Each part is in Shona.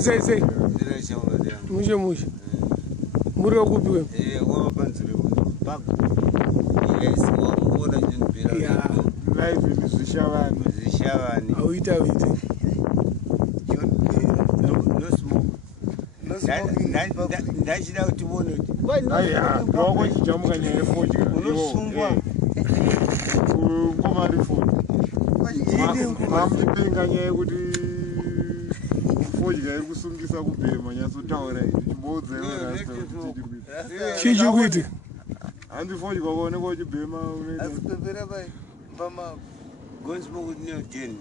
Say. Mushe. Muri okupi we? Wapanzire back. Yes, waona jinbira. Yeah. Live in Zishavani. Awita. No smoke. Ndachida kuti uone. Aya, wako chichamuka nyere foji. Unosungwa. Ngoma rifoni. Mamipinga nyere kuti foji iri kusungisa kubhema nyatsotaura chibodze Chichikuiti. Handi foji kwakaonekwa uchibhema unoita. Asipepera bai. Pama. Go and smoke with Neo Jen.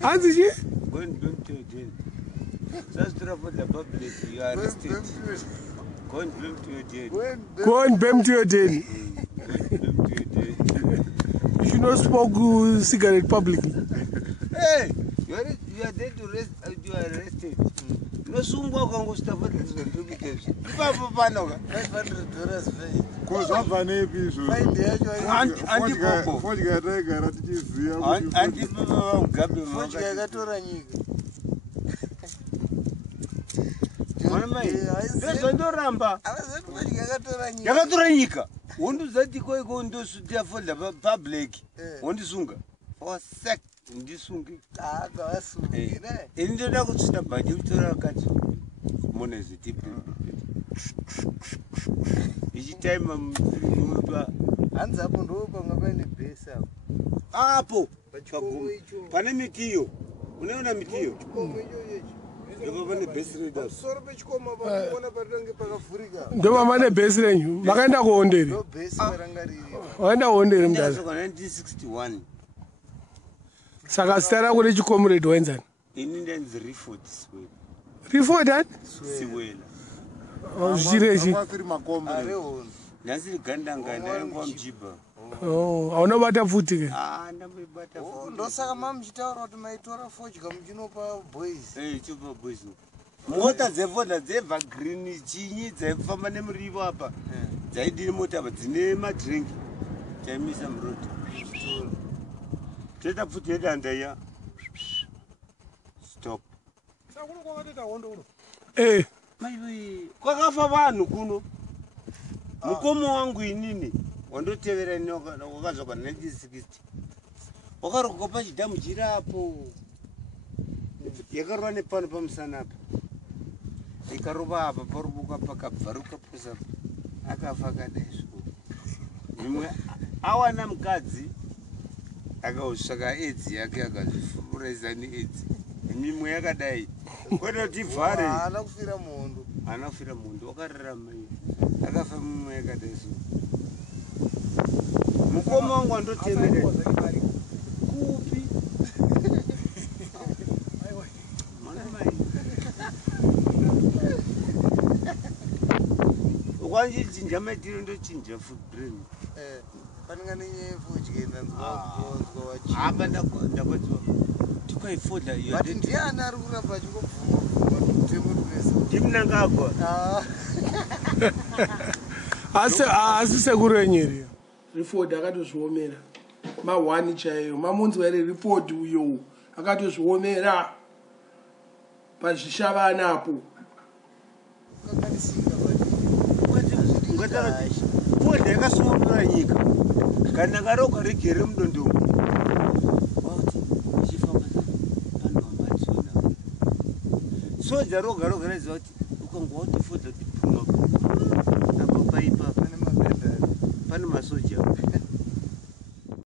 Hanzi chi? Go and bring to your Jen. Just to for the public, you are arrested. Go and bring to your Jen. Go and bam to your den. You should not smoke cigarette publicly. Hey, you are there to rest. You are arrested. No sungwa kwangu stuff for this one. Papa panoga. $500 pay. Cause hapa nepi zo. Anti popo. Foji gara tichiziya. Anti popo ugabe mwa. Foji yakatora nyika. Mwana mai. Ndezo ndoramba. Avazati foji yakatora nyika. Yakatora nyika. Wondu zati ko ndo sutia for the public. Wondi sunga. For sec. Ndisungi. Akawasungi ne. Ndoda kutsita bhaji kutora kati. Mone zitipi. Ichi time mpa. Hanzi hapo ndo panga pane base hapo. Hapo. Pachikomo icho. Pane mitiyo. Unaona mitiyo? Chikomo icho. Ndiko pane base reader. Soro pachikomo hapo kuona patange pakavhurika. Ndo mane base renyu. Makaenda kuonderi. Ndo base parangariri. Waenda kuonderi mdala. Ndasoka 1961. Saka stara kuri chikomrade wenzani. Ini ndanzi Reford Siwela. Reford that? Siwela. Zvirechi. Kwasiri makombe. Arehono. Nasi gandanga ndaingwa mjiba. Aunobata futi ke. Ndambibata futi. Ndo saka mamuchitaura kuti maitora foji kamuchinopa boys. Chopa boys. Mota dzefoda dzebva green chinyi dzaifamba nemurivo apa. Dzaidini mota apa dzine madrink. Taimisa muroti. Teta futi yedanda ya. Stop. Sakuno kwakateta hondo uno. Maiwe, kwakafa vanhu kuno. Mukomo wangu inini wandotevera wakazoka 1960. Wakarokoka pachidhamu chirapo. Yakarova nepano pamusana apa. Ikarova apa parubuka pakabvaruka posa. Akafa kadai. Mimwe awana mukadzi akausvaka AIDS yake akazvifuraisa neAIDS. Mimwe yakadai. Kwenda kuti vhare. Haana kufira muhondo. Haana kufira muhondo wakararama iye. Akafa mimwe yakadai so. Mukoma wangu andotevera. Kupi? Mana mai. Ukwanji chinja matiro ndochinja food brain. Paningane foji kendanzwa wachi. Apa ndakwadzwa. Tikaifoda yo. But ndiani ari kuramba chingobvuma kutemwe pesa. Ndimnangagwa. Asi sekuru enyeri. Reford akatozviomera. Ma1 chaiyo. Mamunzwa ere Reford uyo. Akatozviomera. Pazvishavana apo. Kakanisika Ngatara Ford yakasungura nyika. Kana karoka rigere mudondomo. Wauti chifamba pano amatsona. Soja roga rezoti ukangwa uti Ford diploma. Apa paipa pane mabhedha. pane masoja.